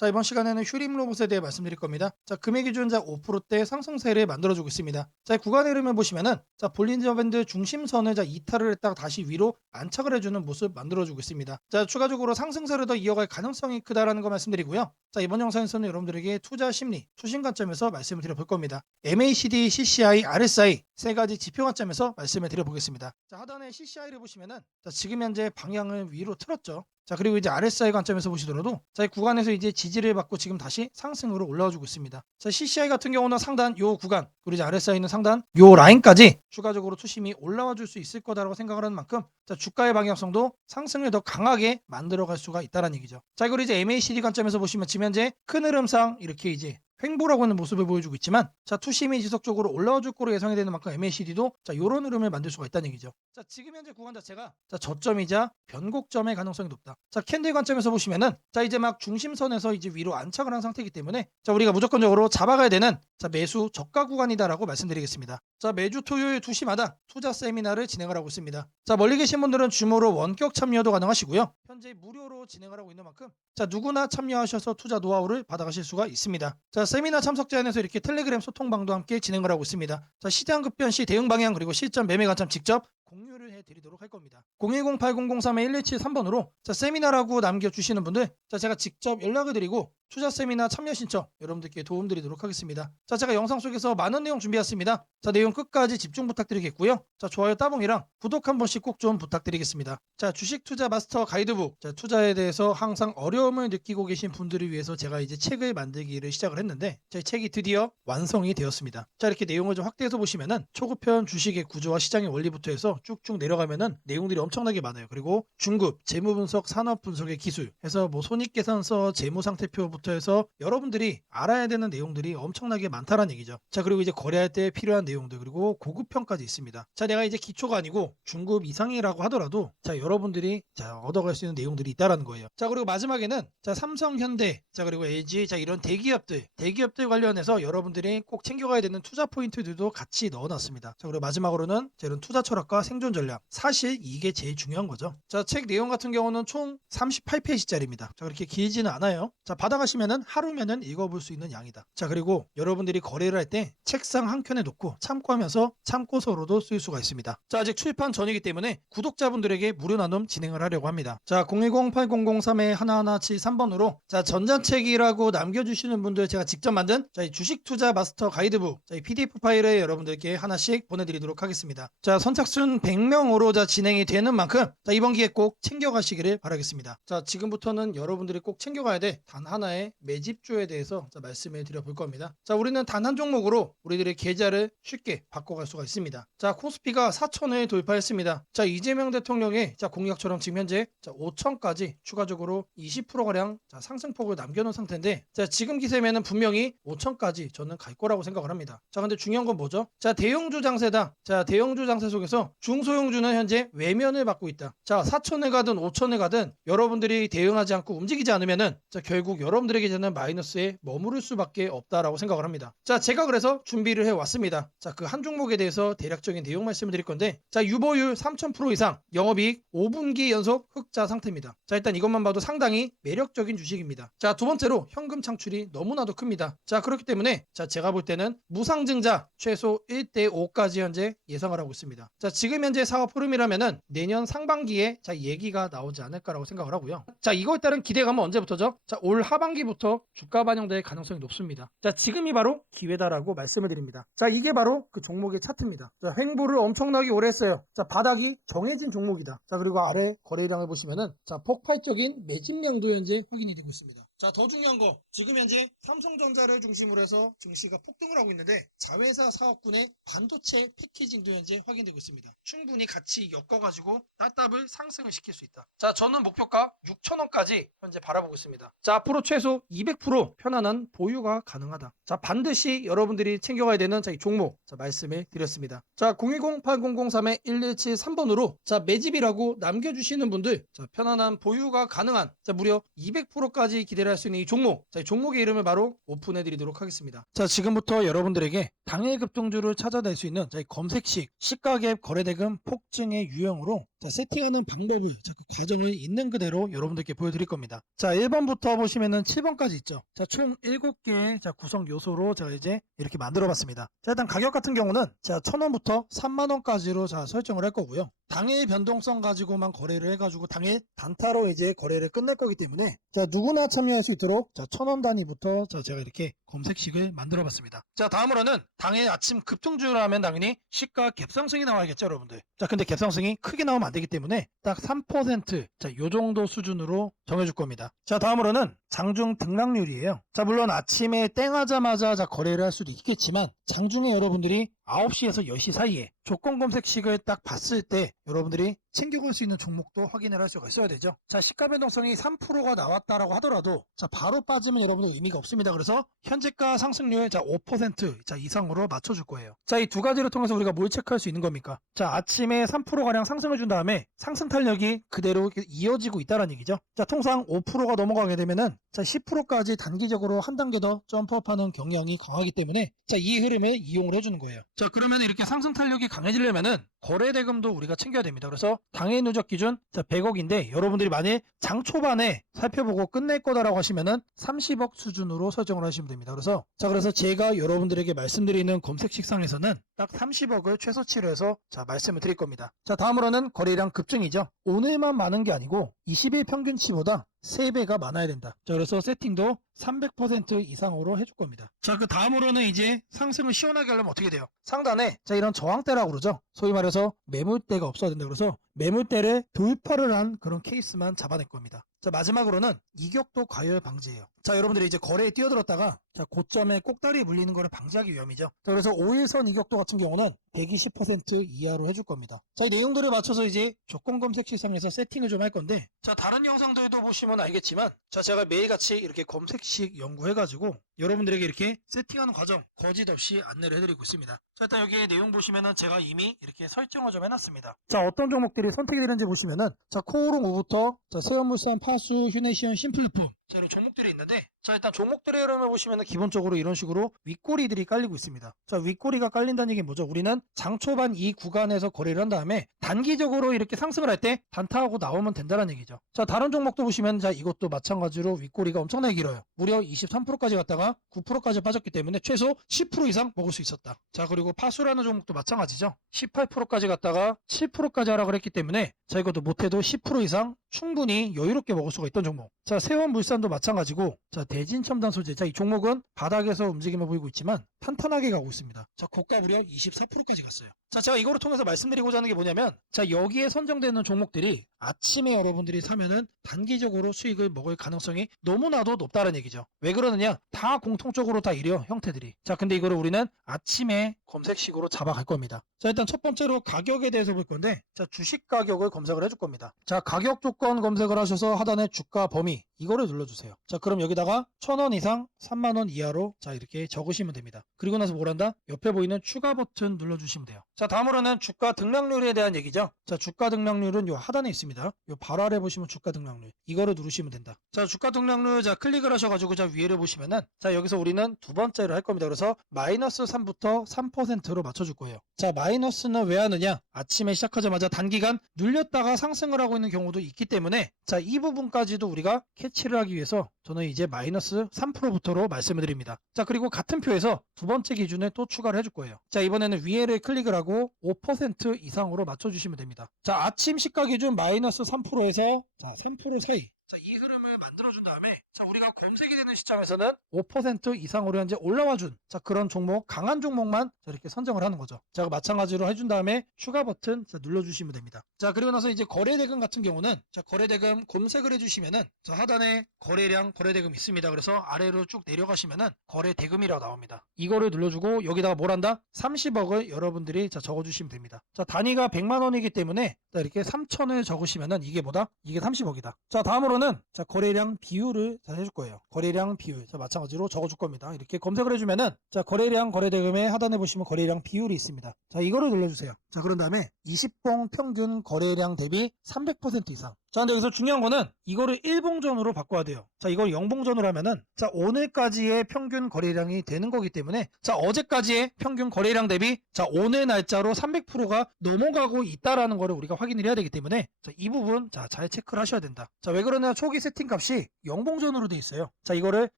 자, 이번 시간에는 휴림 로봇에 대해 말씀드릴 겁니다. 자, 금액 기준 5%대 상승세를 만들어주고 있습니다. 자, 구간의 흐름을 보시면은 자, 볼린저 밴드 중심선을 이탈을 했다가 다시 위로 안착을 해주는 모습 만들어주고 있습니다. 자, 추가적으로 상승세를 더 이어갈 가능성이 크다라는 거 말씀드리고요. 자, 이번 영상에서는 여러분들에게 투자 심리, 투신 관점에서 말씀을 드려볼 겁니다. MACD, CCI, RSI 세 가지 지표 관점에서 말씀을 드려보겠습니다. 자, 하단에 CCI를 보시면은 자, 지금 현재 방향을 위로 틀었죠. 자, 그리고 이제 RSI 관점에서 보시더라도 자, 이 구간에서 이제 지지를 받고 지금 다시 상승으로 올라와주고 있습니다. 자, CCI 같은 경우는 상단 요 구간, 그리고 이제 RSI는 상단 요 라인까지 추가적으로 투심이 올라와 줄 수 있을 거다라고 생각을 하는 만큼 자, 주가의 방향성도 상승을 더 강하게 만들어갈 수가 있다는 얘기죠. 자, 그리고 이제 MACD 관점에서 보시면 지금 현재 큰 흐름상 이렇게 이제 횡보라고 하는 모습을 보여주고 있지만 자, 투심이 지속적으로 올라와 줄 거로 예상이 되는 만큼 MACD도 자, 요런 흐름을 만들 수가 있다는 얘기죠. 자, 지금 현재 구간 자체가 자, 저점이자 변곡점의 가능성이 높다. 자, 캔들 관점에서 보시면은 자, 이제 막 중심선에서 이제 위로 안착을 한 상태이기 때문에 자, 우리가 무조건적으로 잡아가야 되는 자, 매수 저가 구간이다라고 말씀드리겠습니다. 자, 매주 토요일 2시마다 투자 세미나를 진행을 하고 있습니다. 자, 멀리 계신 분들은 줌으로 원격 참여도 가능하시고요. 현재 무료로 진행을 하고 있는 만큼 자, 누구나 참여하셔서 투자 노하우를 받아가실 수가 있습니다. 자, 세미나 참석 제한에서 이렇게 텔레그램 소통방도 함께 진행을 하고 있습니다. 자, 시장 급변 시 대응 방향 그리고 실전 매매 관점 직접 공유를 해드리도록 할 겁니다. 010-8003-1173번으로 자, 세미나라고 남겨주시는 분들 자, 제가 직접 연락을 드리고 투자 세미나 참여 신청 여러분들께 도움드리도록 하겠습니다. 자, 제가 영상 속에서 많은 내용 준비했습니다. 자, 내용 끝까지 집중 부탁드리겠고요. 자, 좋아요 따봉이랑 구독 한 번씩 꼭 좀 부탁드리겠습니다. 자, 주식 투자 마스터 가이드북 자, 투자에 대해서 항상 어려움을 느끼고 계신 분들을 위해서 제가 이제 책을 만들기를 시작을 했는데 제 책이 드디어 완성이 되었습니다. 자, 이렇게 내용을 좀 확대해서 보시면은 초급편 주식의 구조와 시장의 원리부터 해서 쭉쭉 내려가면은 내용들이 엄청나게 많아요. 그리고 중급, 재무 분석, 산업 분석의 기술 해서 뭐 손익계산서, 재무 상태표부터 해서 여러분들이 알아야 되는 내용들이 엄청나게 많다는 얘기죠. 자, 그리고 이제 거래할 때 필요한 내용들 그리고 고급편까지 있습니다. 자, 내가 이제 기초가 아니고 중급 이상이라고 하더라도 자, 여러분들이 자, 얻어갈 수 있는 내용들이 있다라는 거예요. 자, 그리고 마지막에는 자, 삼성, 현대, 자, 그리고 LG 자, 이런 대기업들 관련해서 여러분들이 꼭 챙겨가야 되는 투자 포인트들도 같이 넣어놨습니다. 자, 그리고 마지막으로는 자, 이런 투자 철학과 생존 전략 사실 이게 제일 중요한 거죠. 자, 책 내용 같은 경우는 총 38페이지짜리입니다. 자, 그렇게 길지는 않아요. 자, 받아가시면은 하루면은 읽어볼 수 있는 양이다. 자, 그리고 여러분들이 거래를 할 때 책상 한 켠에 놓고 참고하면서 참고서로도 쓸 수가 있습니다. 자, 아직 출판 전이기 때문에 구독자분들에게 무료 나눔 진행을 하려고 합니다. 자, 010-8003-1173번으로 자, 전자책이라고 남겨주시는 분들 제가 직접 만든 자, 이 주식 투자 마스터 가이드북 자, 이 PDF 파일을 여러분들께 하나씩 보내드리도록 하겠습니다. 자, 선착순 100명으로 자, 진행이 되는 만큼 자, 이번 기회 꼭 챙겨가시기를 바라겠습니다. 자, 지금부터는 여러분들이 꼭 챙겨가야 돼 단 하나의 매집주에 대해서 자, 말씀을 드려볼 겁니다. 자, 우리는 단 한 종목으로 우리들의 계좌를 쉽게 바꿔갈 수가 있습니다. 자, 코스피가 4천을 돌파했습니다. 자, 이재명 대통령의 자, 공약처럼 지금 현재 자, 5천까지 추가적으로 20%가량 자, 상승폭을 남겨놓은 상태인데 자, 지금 기세면은 분명히 5천까지 저는 갈 거라고 생각을 합니다. 자, 근데 중요한 건 뭐죠? 자, 대형주 장세다. 자, 대형주 장세 속에서 중소형주는 현재 외면을 받고 있다. 자, 4천을 가든 5천을 가든 여러분들이 대응하지 않고 움직이지 않으면은 자, 결국 여러분들에게 되는 마이너스에 머무를 수밖에 없다라고 생각을 합니다. 자, 제가 그래서 준비를 해왔습니다. 자, 그 한 종목에 대해서 대략적인 내용 말씀을 드릴 건데 자, 유보율 3000% 이상 영업이익 5분기 연속 흑자 상태입니다. 자, 일단 이것만 봐도 상당히 매력적인 주식입니다. 자, 두 번째로 현금 창출이 너무나도 큽니다. 자, 그렇기 때문에 자, 제가 볼 때는 무상증자 최소 1대5까지 현재 예상을 하고 있습니다. 자, 지금 현재 사업 흐름이라면은 내년 상반기에 자, 얘기가 나오지 않을까라고 생각을 하고요. 자, 이거에 따른 기대감은 언제부터죠? 자, 올 하반기부터 주가 반영될 가능성이 높습니다. 자, 지금이 바로 기회다라고 말씀을 드립니다. 자, 이게 바로 그 종목의 차트입니다. 자, 횡보를 엄청나게 오래 했어요. 자, 바닥이 정해진 종목이다. 자, 그리고 아래 거래량을 보시면은 자, 폭발적인 매집량도 현재 확인이 되고 있습니다. 자, 더 중요한 거 지금 현재 삼성전자를 중심으로 해서 증시가 폭등을 하고 있는데 자회사 사업군의 반도체 패키징도 현재 확인되고 있습니다. 충분히 같이 엮어가지고 따따블 상승을 시킬 수 있다. 자, 저는 목표가 6천원까지 현재 바라보고 있습니다. 자, 앞으로 최소 200% 편안한 보유가 가능하다. 자, 반드시 여러분들이 챙겨가야 되는 자, 이 종목 자, 말씀을 드렸습니다. 자, 010-8003-1173번으로 자, 매집이라고 남겨주시는 분들 자, 편안한 보유가 가능한 자, 무려 200%까지 기대를 할 수 있는 이 종목, 자, 이 종목의 이름을 바로 오픈해 드리도록 하겠습니다. 자, 지금부터 여러분들에게 당일 급등주를 찾아낼 수 있는 자, 이 검색식 시가갭 거래대금 폭증의 유형으로 자, 세팅하는 방법을 자, 그 과정을 있는 그대로 여러분들께 보여드릴 겁니다. 자, 1번부터 보시면은 7번까지 있죠. 자, 총 7개의 자, 구성 요소로 제가 이제 이렇게 만들어 봤습니다. 자, 일단 가격 같은 경우는 자, 1,000원부터 3만원까지로 자, 설정을 할 거고요. 당일 변동성 가지고만 거래를 해가지고 당일 단타로 이제 거래를 끝낼 거기 때문에 자, 누구나 참여할 수 있도록 자, 1,000원 단위부터 자, 제가 이렇게 검색식을 만들어 봤습니다. 자, 다음으로는 당일 아침 급등주를 하면 당연히 시가 갭상승이 나와야겠죠, 여러분들. 자, 근데 갭상승이 크게 나오면 안 되기 때문에 딱 3% 자, 요 정도 수준으로 정해줄 겁니다. 자, 다음으로는 장중 등락률이에요. 자, 물론 아침에 땡하자마자 자, 거래를 할 수도 있겠지만 장중에 여러분들이 9시에서 10시 사이에 조건 검색식을 딱 봤을 때 여러분들이 챙겨갈 수 있는 종목도 확인을 할 수가 있어야 되죠. 자, 시가 변동성이 3%가 나왔다라고 하더라도 자, 바로 빠지면 여러분들 의미가 없습니다. 그래서 현재가 상승률 자, 5% 자, 이상으로 맞춰줄 거예요. 자, 이 두 가지를 통해서 우리가 뭘 체크할 수 있는 겁니까? 자, 아침에 3%가량 상승을 준 다음에 상승 탄력이 그대로 이어지고 있다는 얘기죠. 자, 통상 5%가 넘어가게 되면은 자, 10%까지 단기적으로 한 단계 더 점프업하는 경향이 강하기 때문에 자, 이 흐름을 이용을 해주는 거예요. 자, 그러면 이렇게 상승 탄력이 강해지려면은 거래 대금도 우리가 챙겨야 됩니다. 그래서 당일 누적 기준 자, 100억인데 여러분들이 만일 장 초반에 살펴보고 끝낼 거다라고 하시면은 30억 수준으로 설정을 하시면 됩니다. 그래서 제가 여러분들에게 말씀드리는 검색식상에서는 딱 30억을 최소치로 해서 자, 말씀을 드릴 겁니다. 자, 다음으로는 거래량 급증이죠. 오늘만 많은 게 아니고 20일 평균치보다 3배가 많아야 된다. 자, 그래서 세팅도 300% 이상으로 해줄 겁니다. 자, 그 다음으로는 이제 상승을 시원하게 하려면 어떻게 돼요? 상단에 자, 이런 저항대라고 그러죠. 소위 말해서 매물대가 없어야 된다. 그래서 매물대를 돌파를 한 그런 케이스만 잡아낼 겁니다. 자, 마지막으로는 이격도 과열 방지예요. 자, 여러분들이 이제 거래에 뛰어들었다가 자, 고점에 꼭다리 물리는 거를 방지하기 위함이죠. 자, 그래서 5일선 이격도 같은 경우는 120% 이하로 해줄 겁니다. 자, 이 내용들을 맞춰서 이제 조건 검색 시상에서 세팅을 좀 할 건데 자, 다른 영상들도 보시면 알겠지만 자, 제가 매일같이 이렇게 검색식 연구해가지고 여러분들에게 이렇게 세팅하는 과정 거짓없이 안내를 해드리고 있습니다. 자, 일단 여기 내용 보시면은 제가 이미 이렇게 설정을 좀 해놨습니다. 자, 어떤 종목들이 선택이 되는지 보시면은 자, 코오롱 5부터 자, 세원물산, 파수, 휴네시온, 심플루품 자, 이런 종목들이 있는데 자, 일단 종목들의 흐름을 보시면은 기본적으로 이런 식으로 윗꼬리들이 깔리고 있습니다. 자, 윗꼬리가 깔린다는 얘기는 뭐죠? 우리는 장 초반 이 구간에서 거래를 한 다음에 단기적으로 이렇게 상승을 할 때 단타하고 나오면 된다는 얘기죠. 자, 다른 종목도 보시면 자, 이것도 마찬가지로 윗꼬리가 엄청나게 길어요. 무려 23%까지 갔다가 9%까지 빠졌기 때문에 최소 10% 이상 먹을 수 있었다. 자, 그리고 파수라는 종목도 마찬가지죠. 18%까지 갔다가 7%까지 하라 그랬기 때문에 자, 이것도 못해도 10% 이상 충분히 여유롭게 먹을 수가 있던 종목. 자, 세원물산도 마찬가지고 자, 대진첨단 소재. 자, 이 종목은 바닥에서 움직임을 보이고 있지만 탄탄하게 가고 있습니다. 자, 고가 무려 24%까지 갔어요. 자, 제가 이거를 통해서 말씀드리고자 하는 게 뭐냐면 자, 여기에 선정되는 종목들이 아침에 여러분들이 사면은 단기적으로 수익을 먹을 가능성이 너무나도 높다는 얘기죠. 왜 그러느냐? 다 공통적으로 다 이래요, 형태들이. 자, 근데 이거를 우리는 아침에 검색식으로 잡아갈 겁니다. 자, 일단 첫 번째로 가격에 대해서 볼 건데 자, 주식 가격을 검색을 해줄 겁니다. 자, 가격 조건 검색을 하셔서 하단에 주가 범위 이거를 눌러주세요. 자, 그럼 여기다가 1,000원 이상 3만원 이하로 자, 이렇게 적으시면 됩니다. 그리고 나서 뭘 한다? 옆에 보이는 추가 버튼 눌러주시면 돼요. 자, 다음으로는 주가 등락률에 대한 얘기죠. 자, 주가 등락률은 요 하단에 있습니다. 요 바로 아래 보시면 주가 등락률 이거를 누르시면 된다. 자, 주가 등락률 자, 클릭을 하셔가지고 자, 위에를 보시면은 자, 여기서 우리는 두 번째로 할 겁니다. 그래서 마이너스 3부터 3%로 맞춰줄 거예요. 자, 마이너스는 왜 하느냐? 아침에 시작하자마자 단기간 눌렸다가 상승을 하고 있는 경우도 있기 때문에 자, 이 부분까지도 우리가 캐치를 하기 위해서 저는 이제 마이너스 3%부터로 말씀을 드립니다. 자, 그리고 같은 표에서 두 번째 기준에 또 추가를 해줄 거예요. 자, 이번에는 위에를 클릭을 하고 5% 이상으로 맞춰주시면 됩니다. 자, 아침 시가 기준 마이너스 3%에서 자, 3% 사이 자, 이 흐름을 만들어준 다음에 자, 우리가 검색이 되는 시점에서는 5% 이상으로 현재 올라와준 자, 그런 종목, 강한 종목만 자, 이렇게 선정을 하는 거죠. 자, 마찬가지로 해준 다음에 추가 버튼 자, 눌러주시면 됩니다. 자, 그리고 나서 이제 거래대금 같은 경우는 자, 거래대금 검색을 해주시면은 자, 하단에 거래량 거래대금 있습니다. 그래서 아래로 쭉 내려가시면은 거래대금이라고 나옵니다. 이거를 눌러주고 여기다가 뭘 한다? 30억을 여러분들이 자, 적어주시면 됩니다. 자, 단위가 100만 원이기 때문에 자, 이렇게 3천을 적으시면은 이게 뭐다? 이게 30억이다. 자, 다음으로는 자, 거래량 비율을 자, 해줄 거예요. 거래량 비율. 자, 마찬가지로 적어줄 겁니다. 이렇게 검색을 해주면은 자, 거래량 거래대금의 하단에 보시면 거래량 비율이 있습니다. 자, 이거를 눌러주세요. 자, 그런 다음에 20봉 평균 거래량 대비 300% 이상. 자, 근데 여기서 중요한 거는 이거를 일봉전으로 바꿔야 돼요. 자, 이걸 영봉전으로 하면은 자, 오늘까지의 평균 거래량이 되는 거기 때문에 자, 어제까지의 평균 거래량 대비 자, 오늘 날짜로 300%가 넘어가고 있다라는 거를 우리가 확인을 해야 되기 때문에 자, 이 부분 자, 잘 체크를 하셔야 된다. 자, 왜 그러냐? 초기 세팅 값이 영봉전으로 돼 있어요. 자, 이거를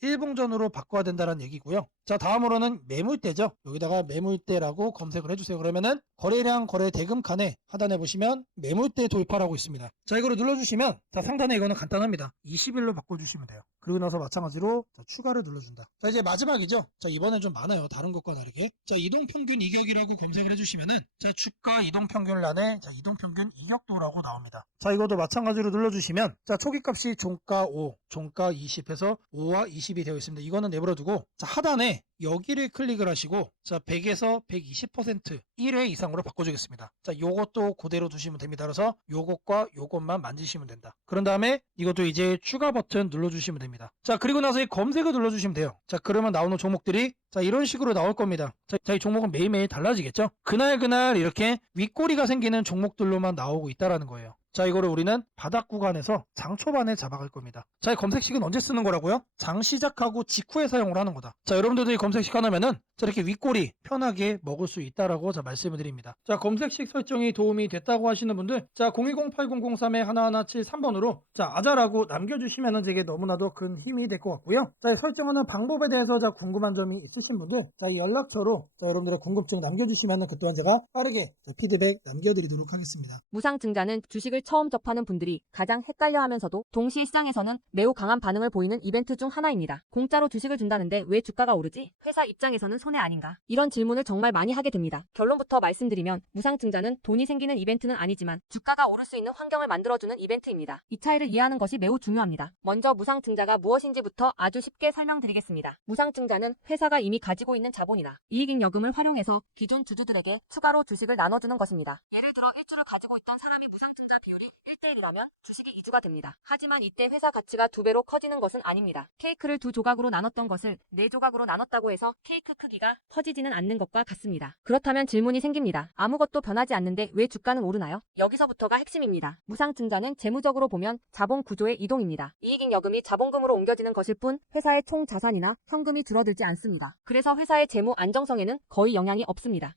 일봉전으로 바꿔야 된다는 얘기고요. 자, 다음으로는 매물대죠. 여기다가 매물대라고 검색을 해주세요. 그러면은 거래량 거래 대금 칸에 하단에 보시면 매물대 돌파라고 있습니다. 자, 이거를 눌러주시면 자, 상단에 이거는 간단합니다. 20일로 바꿔주시면 돼요. 그리고 나서 마찬가지로 자, 추가를 눌러준다. 자, 이제 마지막이죠. 자, 이번엔 좀 많아요. 다른 것과 다르게. 자, 이동평균 이격이라고 검색을 해주시면은 자, 주가 이동평균란에 자, 이동평균 이격도라고 나옵니다. 자, 이것도 마찬가지로 눌러주시면 자, 초기값이 종가 5, 종가 20 해서 5와 20이 되어 있습니다. 이거는 내버려두고 자, 하단에 여기를 클릭을 하시고 자, 100에서 120% 1회 이상으로 바꿔주겠습니다. 자, 요것도 그대로 두시면 됩니다. 그래서 요것과 요것만 만지시면 된다. 그런 다음에 이것도 이제 추가 버튼 눌러주시면 됩니다. 자, 그리고 나서 이 검색을 눌러주시면 돼요. 자, 그러면 나오는 종목들이 자, 이런 식으로 나올 겁니다. 자, 이 종목은 매일매일 달라지겠죠? 그날 이렇게 윗꼬리가 생기는 종목들로만 나오고 있다라는 거예요. 자, 이거를 우리는 바닥 구간에서 장 초반에 잡아갈 겁니다. 자, 이 검색식은 언제 쓰는 거라고요? 장 시작하고 직후에 사용을 하는 거다. 자, 여러분들도 이 검색식 하나면은 자, 이렇게 윗꼬리 편하게 먹을 수 있다라고 자, 말씀을 드립니다. 자, 검색식 설정이 도움이 됐다고 하시는 분들 자, 010-8003-1173번으로 자, 아자라고 남겨주시면은 제게 너무나도 큰 힘이 될 것 같고요. 자, 이 설정하는 방법에 대해서 자, 궁금한 점이 있으신 분들 자, 이 연락처로 자, 여러분들의 궁금증 남겨주시면은 그 또한 제가 빠르게 자, 피드백 남겨드리도록 하겠습니다. 무상증자는 주식을 처음 접하는 분들이 가장 헷갈려하면서도 동시에 시장에서는 매우 강한 반응을 보이는 이벤트 중 하나입니다. 공짜로 주식을 준다는데 왜 주가가 오르지? 회사 입장에서는 손해 아닌가? 이런 질문을 정말 많이 하게 됩니다. 결론부터 말씀드리면 무상증자는 돈이 생기는 이벤트는 아니지만 주가가 오를 수 있는 환경을 만들어주는 이벤트입니다. 이 차이를 이해하는 것이 매우 중요합니다. 먼저 무상증자가 무엇인지부터 아주 쉽게 설명드리겠습니다. 무상증자는 회사가 이미 가지고 있는 자본이나 이익잉여금을 활용해서 기존 주주들에게 추가로 주식을 나눠주는 것입니다. 예를 들어 1주를 가지고 있던 사람이 무상증자 비율이 1대1이라면 주식이 2주가 됩니다. 하지만 이때 회사 가치가 2배로 커지는 것은 아닙니다. 케이크를 2조각으로 나눴던 것을 4조각으로 나눴다고 해서 케이크 크기가 커지지는 않는 것과 같습니다. 그렇다면 질문이 생깁니다. 아무것도 변하지 않는데 왜 주가는 오르나요? 여기서부터가 핵심입니다. 무상증자는 재무적으로 보면 자본 구조의 이동입니다. 이익잉여금이 자본금으로 옮겨지는 것일 뿐 회사의 총 자산이나 현금이 줄어들지 않습니다. 그래서 회사의 재무 안정성에는 거의 영향이 없습니다.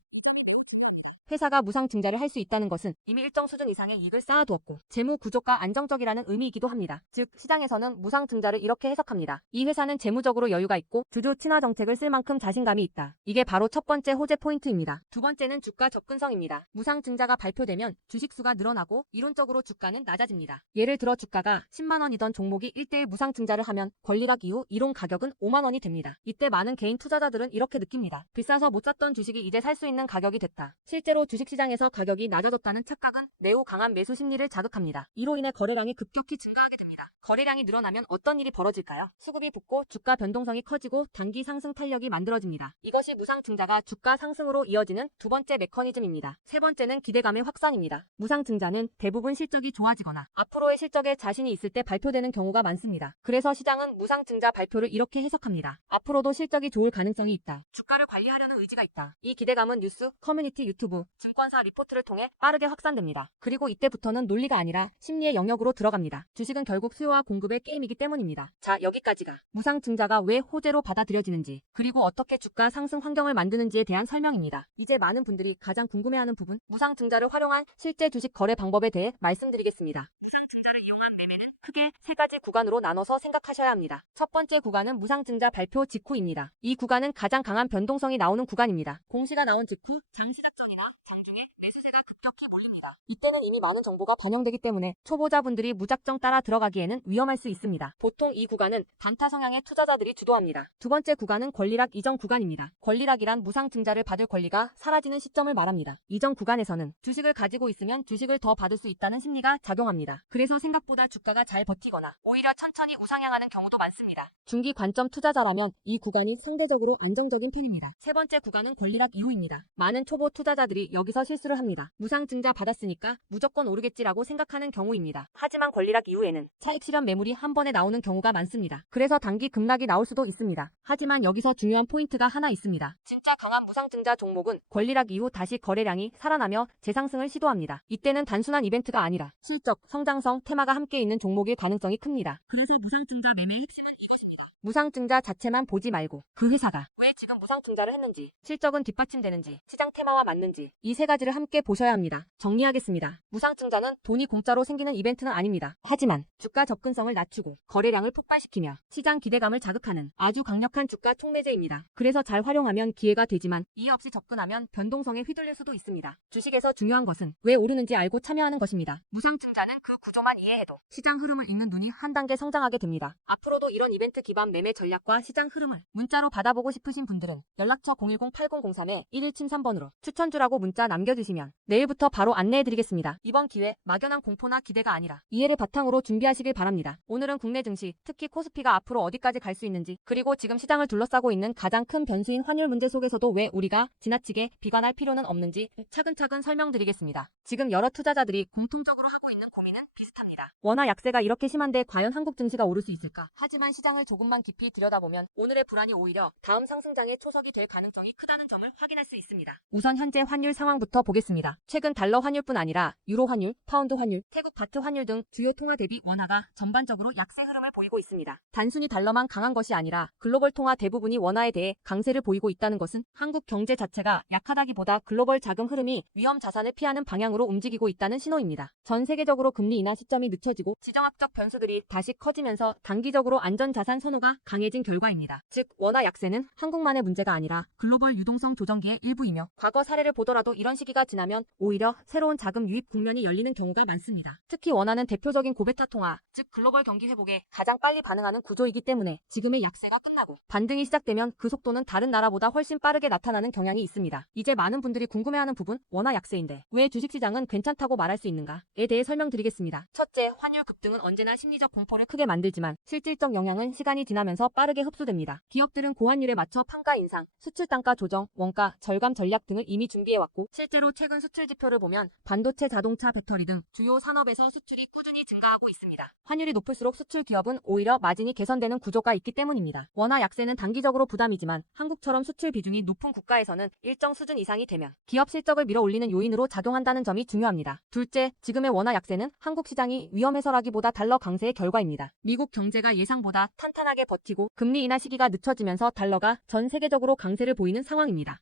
회사가 무상증자를 할 수 있다는 것은 이미 일정 수준 이상의 이익을 쌓아두었고 재무 구조가 안정적이라는 의미이기도 합니다. 즉 시장에서는 무상증자를 이렇게 해석합니다. 이 회사는 재무적으로 여유가 있고 주주 친화 정책을 쓸 만큼 자신감이 있다. 이게 바로 첫 번째 호재 포인트입니다. 두 번째는 주가 접근성입니다. 무상증자가 발표되면 주식수가 늘어나고 이론적으로 주가는 낮아집니다. 예를 들어 주가가 10만원이던 종목이 1대1 무상증자를 하면 권리락 이후 이론 가격은 5만원이 됩니다. 이때 많은 개인 투자자들은 이렇게 느낍니다. 비싸서 못 샀던 주식이 이제 살 수 있는 가격이 됐다. 실제로 주식시장에서 가격이 낮아졌다는 착각은 매우 강한 매수 심리를 자극합니다. 이로 인해 거래량이 급격히 증가하게 됩니다. 거래량이 늘어나면 어떤 일이 벌어질까요? 수급이 붙고 주가 변동성이 커지고 단기 상승 탄력이 만들어집니다. 이것이 무상증자가 주가 상승으로 이어지는 두 번째 메커니즘입니다. 세 번째는 기대감의 확산입니다. 무상증자는 대부분 실적이 좋아지거나 앞으로의 실적에 자신이 있을 때 발표되는 경우가 많습니다. 그래서 시장은 무상증자 발표를 이렇게 해석합니다. 앞으로도 실적이 좋을 가능성이 있다. 주가를 관리하려는 의지가 있다. 이 기대감은 뉴스, 커뮤니티, 유튜브, 증권사 리포트를 통해 빠르게 확산됩니다. 그리고 이때부터는 논리가 아니라 심리의 영역으로 들어갑니다. 주식은 결국 수요와 공급의 게임이기 때문입니다. 자, 여기까지가 무상증자가 왜 호재로 받아들여지는지 그리고 어떻게 주가 상승 환경을 만드는지에 대한 설명입니다. 이제 많은 분들이 가장 궁금해하는 부분 무상증자를 활용한 실제 주식 거래 방법에 대해 말씀드리겠습니다. 무상증자를 이용한 매매는 크게 세 가지 구간으로 나눠서 생각하셔야 합니다. 첫 번째 구간은 무상증자 발표 직후입니다. 이 구간은 가장 강한 변동성이 나오는 구간입니다. 공시가 나온 직후 장 시작 전이나 장중에 매수세가 급격히 몰립니다. 이때는 이미 많은 정보가 반영되기 때문에 초보자분들이 무작정 따라 들어가기에는 위험할 수 있습니다. 보통 이 구간은 단타 성향의 투자자들이 주도합니다. 두 번째 구간은 권리락 이전 구간입니다. 권리락이란 무상증자를 받을 권리가 사라지는 시점을 말합니다. 이전 구간에서는 주식을 가지고 있으면 주식을 더 받을 수 있다는 심리가 작용합니다. 그래서 생각보다 주가가 잘 잘 버티거나 오히려 천천히 우상향하는 경우도 많습니다. 중기 관점 투자자라면 이 구간이 상대적으로 안정적인 편입니다. 세 번째 구간은 권리락 이후입니다. 많은 초보 투자자들이 여기서 실수를 합니다. 무상증자 받았으니까 무조건 오르겠지라고 생각하는 경우입니다. 하지만 권리락 이후에는 차익 실현 매물이 한 번에 나오는 경우가 많습니다. 그래서 단기 급락이 나올 수도 있습니다. 하지만 여기서 중요한 포인트가 하나 있습니다. 진짜 강한 무상증자 종목은 권리락 이후 다시 거래량이 살아나며 재상승을 시도합니다. 이때는 단순한 이벤트가 아니라 실적, 성장성, 테마가 함께 있는 종목일 가능성이 큽니다. 그래서 무상증자 매매의 핵심은 이것입니다. 무상증자 자체만 보지 말고 그 회사가 왜 지금 무상증자를 했는지, 실적은 뒷받침되는지, 시장 테마와 맞는지 이 세 가지를 함께 보셔야 합니다. 정리하겠습니다. 무상증자는 돈이 공짜로 생기는 이벤트는 아닙니다. 하지만 주가 접근성을 낮추고 거래량을 폭발시키며 시장 기대감을 자극하는 아주 강력한 주가 촉매제입니다. 그래서 잘 활용하면 기회가 되지만 이해 없이 접근하면 변동성에 휘둘릴 수도 있습니다. 주식에서 중요한 것은 왜 오르는지 알고 참여하는 것입니다. 무상증자는 그 구조만 이해해도 시장 흐름을 읽는 눈이 한 단계 성장하게 됩니다. 앞으로도 이런 이벤트 기반 매매 전략과 시장 흐름을 문자로 받아보고 싶으신 분들은 연락처 010-8003-1173번으로 추천주라고 문자 남겨주시면 내일부터 바로 안내해드리겠습니다. 이번 기회 막연한 공포나 기대가 아니라 이해를 바탕으로 준비하시길 바랍니다. 오늘은 국내 증시, 특히 코스피가 앞으로 어디까지 갈 수 있는지, 그리고 지금 시장을 둘러싸고 있는 가장 큰 변수인 환율 문제 속에서도 왜 우리가 지나치게 비관할 필요는 없는지 차근차근 설명드리겠습니다. 지금 여러 투자자들이 공통적으로 하고 있는 고민은 비슷합니다. 원화 약세가 이렇게 심한데 과연 한국 증시가 오를 수 있을까? 하지만 시장을 조금만 깊이 들여다보면 오늘의 불안이 오히려 다음 상승장의 초석이 될 가능성이 크다는 점을 확인할 수 있습니다. 우선 현재 환율 상황부터 보겠습니다. 최근 달러 환율뿐 아니라 유로 환율, 파운드 환율, 태국 바트 환율 등 주요 통화 대비 원화가 전반적으로 약세 흐름을 보이고 있습니다. 단순히 달러만 강한 것이 아니라 글로벌 통화 대부분이 원화에 대해 강세를 보이고 있다는 것은 한국 경제 자체가 약하다기보다 글로벌 자금 흐름이 위험 자산을 피하는 방향으로 움직이고 있다는 신호입니다. 전 세계적으로 금리 인하 시점이 늦춰지고 지정학적 변수들이 다시 커지면서 단기적으로 안전자산 선호가 강해진 결과입니다. 즉 원화 약세는 한국만의 문제가 아니라 글로벌 유동성 조정기의 일부이며 과거 사례를 보더라도 이런 시기가 지나면 오히려 새로운 자금 유입 국면이 열리는 경우가 많습니다. 특히 원화는 대표적인 고베타 통화, 즉 글로벌 경기 회복에 가장 빨리 반응하는 구조이기 때문에 지금의 약세가 끝나고 반등이 시작되면 그 속도는 다른 나라보다 훨씬 빠르게 나타나는 경향이 있습니다. 이제 많은 분들이 궁금해하는 부분, 원화 약세인데 왜 주식시장은 괜찮다고 말할 수 있는가에 대해 설명드리겠습니다. 첫째, 환율 급등은 언제나 심리적 공포를 크게 만들지만 실질적 영향은 시간이 지나면서 빠르게 흡수됩니다. 기업들은 고환율에 맞춰 판가 인상, 수출 단가 조정, 원가 절감 전략 등을 이미 준비해왔고 실제로 최근 수출 지표를 보면 반도체, 자동차, 배터리 등 주요 산업에서 수출이 꾸준히 증가하고 있습니다. 환율이 높을수록 수출 기업은 오히려 마진이 개선되는 구조가 있기 때문입니다. 원화 약세는 단기적으로 부담이지만 한국처럼 수출 비중이 높은 국가에서는 일정 수준 이상이 되면 기업 실적을 밀어올리는 요인으로 작용한다는 점이 중요합니다. 둘째, 지금의 원화 약세는 한국 시장이 위험해서라기보다 달러 강세의 결과입니다. 미국 경제가 예상보다 탄탄하게 버티고 금리 인하 시기가 늦춰지면서 달러가 전 세계적으로 강세를 보이는 상황입니다.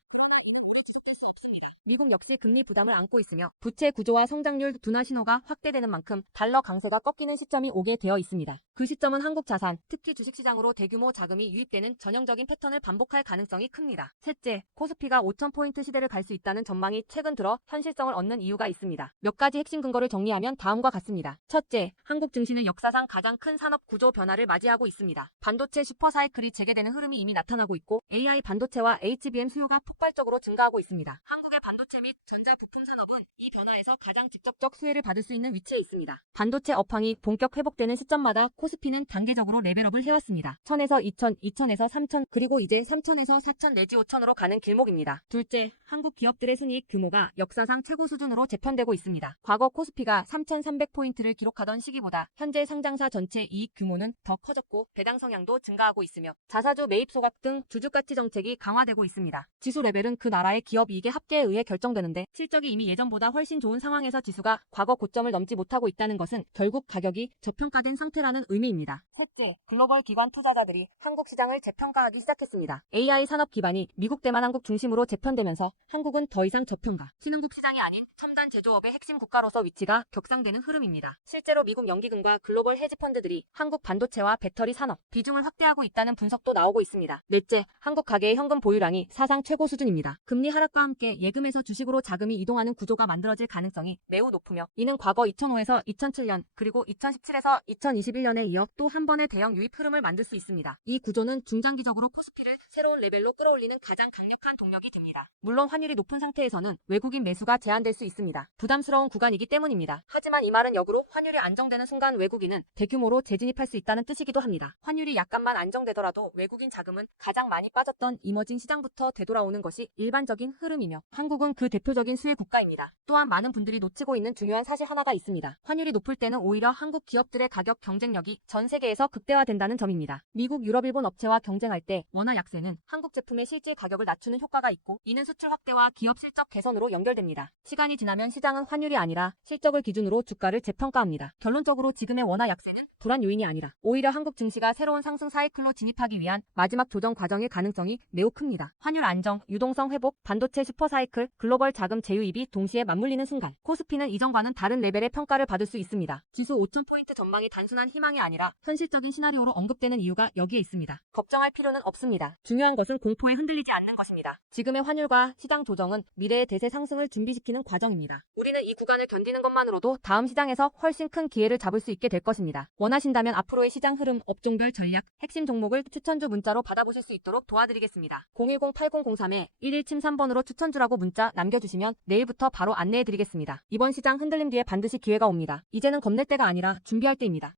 미국 역시 금리 부담을 안고 있으며 부채 구조와 성장률 둔화 신호가 확대되는 만큼 달러 강세가 꺾이는 시점이 오게 되어 있습니다. 그 시점은 한국 자산, 특히 주식시장으로 대규모 자금이 유입되는 전형적인 패턴을 반복할 가능성이 큽니다. 셋째, 코스피가 5,000포인트 시대를 갈 수 있다는 전망이 최근 들어 현실성을 얻는 이유가 있습니다. 몇 가지 핵심 근거를 정리하면 다음과 같습니다. 첫째, 한국 증시는 역사상 가장 큰 산업 구조 변화를 맞이하고 있습니다. 반도체 슈퍼사이클이 재개되는 흐름이 이미 나타나고 있고 AI 반도체와 HBM 수요가 폭발적으로 증가하고 있습니다. 한국의 반도체 및 전자 부품 산업은 이 변화에서 가장 직접적 수혜를 받을 수 있는 위치에 있습니다. 반도체 업황이 본격 회복되는 시점마다 코스피는 단계적으로 레벨업을 해왔습니다. 1000에서 2000, 2000에서 3000, 그리고 이제 3000에서 4000 내지 5000으로 가는 길목입니다. 둘째, 한국 기업들의 순이익 규모가 역사상 최고 수준으로 재편되고 있습니다. 과거 코스피가 3300포인트를 기록하던 시기보다 현재 상장사 전체 이익 규모는 더 커졌고 배당 성향도 증가하고 있으며 자사주 매입 소각 등 주주가치 정책이 강화되고 있습니다. 지수 레벨은 그 나라의 기업 이익의 합계에 의해 결정되는데 실적이 이미 예전보다 훨씬 좋은 상황에서 지수가 과거 고점을 넘지 못하고 있다는 것은 결국 가격이 저평가된 상태라는 의미입니다. 셋째, 글로벌 기관 투자자들이 한국 시장을 재평가하기 시작했습니다. AI 산업 기반이 미국 대만 한국 중심으로 재편되면서 한국은 더 이상 저평가, 신흥국 시장이 아닌 첨단 제조업의 핵심 국가로서 위치가 격상되는 흐름입니다. 실제로 미국 연기금과 글로벌 헤지펀드들이 한국 반도체와 배터리 산업 비중을 확대하고 있다는 분석도 나오고 있습니다. 넷째, 한국 가계의 현금 보유량이 사상 최고 수준입니다. 금리 하락과 함께 예금에서 주식에서 주식으로 자금이 이동하는 구조가 만들어질 가능성이 매우 높으며 이는 과거 2005에서 2007년 그리고 2017에서 2021년에 이어 또 한 번의 대형 유입 흐름을 만들 수 있습니다. 이 구조는 중장기적으로 코스피를 새로운 레벨로 끌어올리는 가장 강력한 동력이 됩니다. 물론 환율이 높은 상태에서는 외국인 매수가 제한될 수 있습니다. 부담스러운 구간이기 때문입니다. 하지만 이 말은 역으로 환율이 안정되는 순간 외국인은 대규모로 재진입할 수 있다는 뜻이기도 합니다. 환율이 약간만 안정되더라도 외국인 자금은 가장 많이 빠졌던 이머징 시장부터 되돌아오는 것이 일반적인 흐름이며 한국은 그 대표적인 수혜 국가입니다. 또한 많은 분들이 놓치고 있는 중요한 사실 하나가 있습니다. 환율이 높을 때는 오히려 한국 기업들의 가격 경쟁력이 전 세계에서 극대화된다는 점입니다. 미국, 유럽, 일본 업체와 경쟁할 때 원화 약세는 한국 제품의 실질 가격을 낮추는 효과가 있고 이는 수출 확대와 기업 실적 개선으로 연결됩니다. 시간이 지나면 시장은 환율이 아니라 실적을 기준으로 주가를 재평가합니다. 결론적으로 지금의 원화 약세는 불안 요인이 아니라 오히려 한국 증시가 새로운 상승 사이클로 진입하기 위한 마지막 조정 과정일 가능성이 매우 큽니다. 환율 안정, 유동성 회복, 반도체 슈퍼 사이클, 글로벌 자금 재유입이 동시에 맞물리는 순간 코스피는 이전과는 다른 레벨의 평가를 받을 수 있습니다. 지수 5,000포인트 전망이 단순한 희망이 아니라 현실적인 시나리오로 언급되는 이유가 여기에 있습니다. 걱정할 필요는 없습니다. 중요한 것은 공포에 흔들리지 않는 것입니다. 지금의 환율과 시장 조정은 미래의 대세 상승을 준비시키는 과정입니다. 우리는 이 구간을 견디는 것만으로도 다음 시장에서 훨씬 큰 기회를 잡을 수 있게 될 것입니다. 원하신다면 앞으로의 시장 흐름, 업종별 전략, 핵심 종목을 추천주 문자로 받아보실 수 있도록 도와드리겠습니다. 010-8003-1173번으로 추천주라고 문자 남겨주시면 내일부터 바로 안내해드리겠습니다. 이번 시장 흔들림 뒤에 반드시 기회가 옵니다. 이제는 겁낼 때가 아니라 준비할 때입니다.